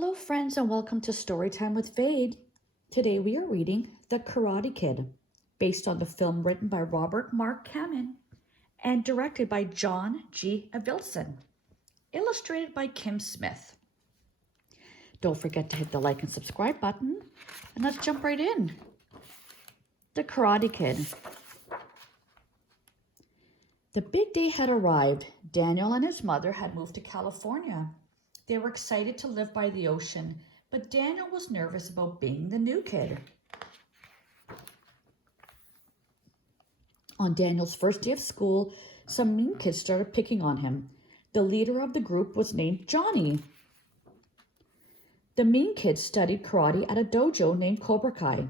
Hello friends and welcome to Storytime with Vade. Today we are reading The Karate Kid, based on the film written by Robert Mark Kamen and directed by John G. Avildsen, illustrated by Kim Smith. Don't forget to hit the like and subscribe button, and let's jump right in. The Karate Kid. The big day had arrived. Daniel and his mother had moved to California. They were excited to live by the ocean, but Daniel was nervous about being the new kid. On Daniel's first day of school, some mean kids started picking on him. The leader of the group was named Johnny. The mean kids studied karate at a dojo named Cobra Kai.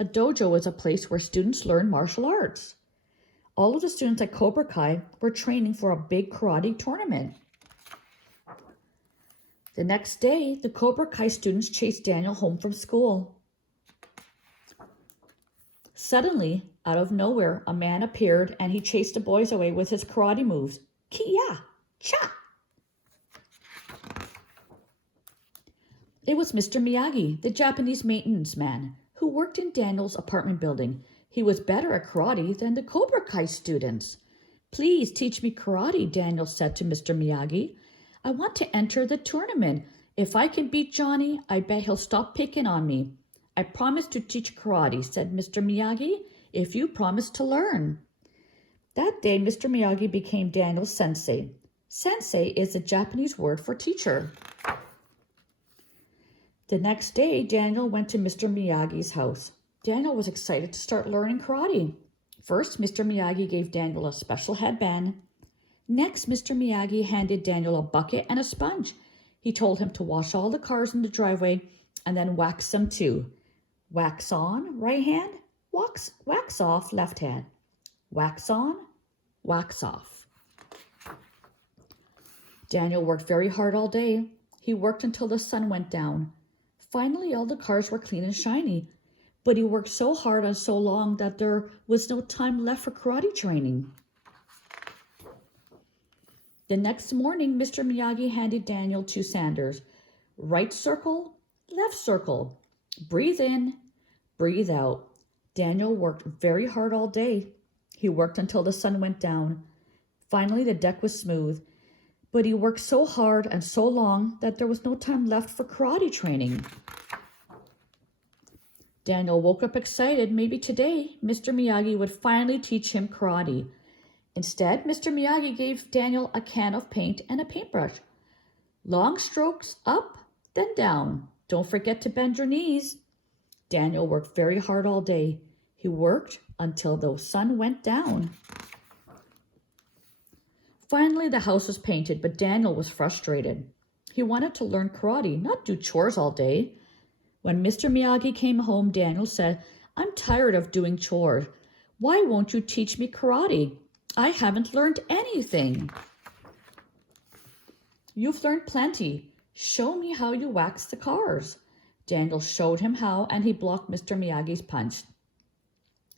A dojo is a place where students learn martial arts. All of the students at Cobra Kai were training for a big karate tournament. The next day, the Cobra Kai students chased Daniel home from school. Suddenly, out of nowhere, a man appeared and he chased the boys away with his karate moves. Ki-ya! Cha! It was Mr. Miyagi, the Japanese maintenance man, who worked in Daniel's apartment building. He was better at karate than the Cobra Kai students. "Please teach me karate," Daniel said to Mr. Miyagi. "I want to enter the tournament. If I can beat Johnny, I bet he'll stop picking on me." "I promise to teach karate," said Mr. Miyagi, "if you promise to learn." That day, Mr. Miyagi became Daniel's sensei. Sensei is a Japanese word for teacher. The next day, Daniel went to Mr. Miyagi's house. Daniel was excited to start learning karate. First, Mr. Miyagi gave Daniel a special headband. Next, Mr. Miyagi handed Daniel a bucket and a sponge. He told him to wash all the cars in the driveway and then wax them too. Wax on, right hand, wax off, left hand. Wax on, wax off. Daniel worked very hard all day. He worked until the sun went down. Finally, all the cars were clean and shiny, but he worked so hard and so long that there was no time left for karate training. The next morning, Mr. Miyagi handed Daniel 2 sanders. Right circle, left circle. Breathe in, breathe out. Daniel worked very hard all day. He worked until the sun went down. Finally, the deck was smooth, but he worked so hard and so long that there was no time left for karate training. Daniel woke up excited. Maybe today, Mr. Miyagi would finally teach him karate. Instead, Mr. Miyagi gave Daniel a can of paint and a paintbrush. Long strokes up, then down. Don't forget to bend your knees. Daniel worked very hard all day. He worked until the sun went down. Finally, the house was painted, but Daniel was frustrated. He wanted to learn karate, not do chores all day. When Mr. Miyagi came home, Daniel said, "I'm tired of doing chores. Why won't you teach me karate? I haven't learned anything." "You've learned plenty. Show me how you wax the cars." Daniel showed him how, and he blocked Mr. Miyagi's punch.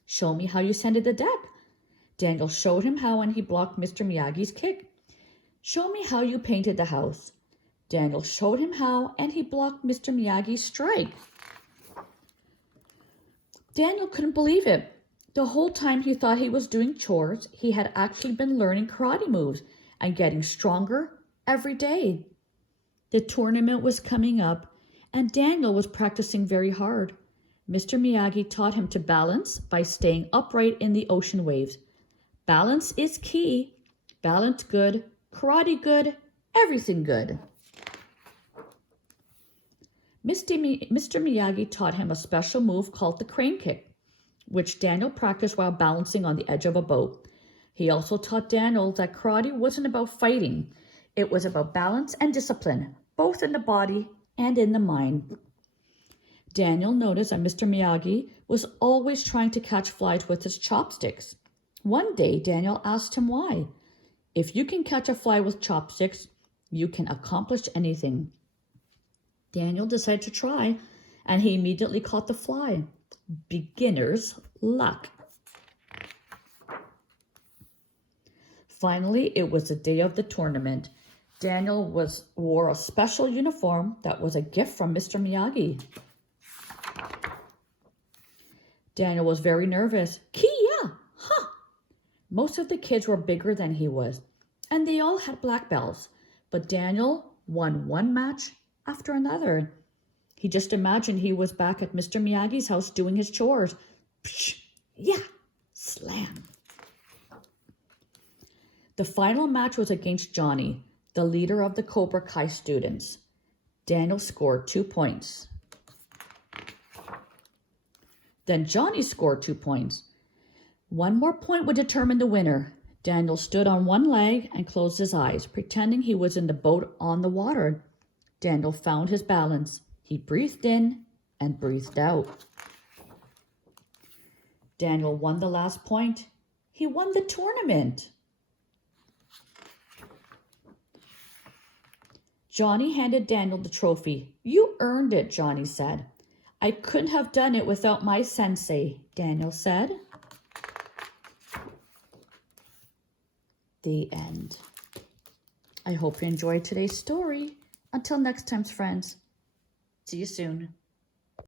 "Show me how you sanded the deck." Daniel showed him how, and he blocked Mr. Miyagi's kick. "Show me how you painted the house." Daniel showed him how, and he blocked Mr. Miyagi's strike. Daniel couldn't believe it. The whole time he thought he was doing chores, he had actually been learning karate moves and getting stronger every day. The tournament was coming up, and Daniel was practicing very hard. Mr. Miyagi taught him to balance by staying upright in the ocean waves. Balance is key. Balance good, karate good, everything good. Mr. Miyagi taught him a special move called the crane kick, which Daniel practiced while balancing on the edge of a boat. He also taught Daniel that karate wasn't about fighting. It was about balance and discipline, both in the body and in the mind. Daniel noticed that Mr. Miyagi was always trying to catch flies with his chopsticks. One day, Daniel asked him why. "If you can catch a fly with chopsticks, you can accomplish anything." Daniel decided to try, and he immediately caught the fly. Beginner's luck. Finally, it was the day of the tournament. Daniel wore a special uniform that was a gift from Mr. Miyagi. Daniel was very nervous. Kia! Huh! Most of the kids were bigger than he was, and they all had black belts. But Daniel won one match after another. He just imagined he was back at Mr. Miyagi's house doing his chores. Psh! Yeah! Slam! The final match was against Johnny, the leader of the Cobra Kai students. Daniel scored 2 points. Then Johnny scored 2 points. One more point would determine the winner. Daniel stood on one leg and closed his eyes, pretending he was in the boat on the water. Daniel found his balance. He breathed in and breathed out. Daniel won the last point. He won the tournament. Johnny handed Daniel the trophy. You earned it, Johnny said. I couldn't have done it without my sensei, Daniel said. The end. I hope you enjoyed today's story. Until next time, friends. See you soon.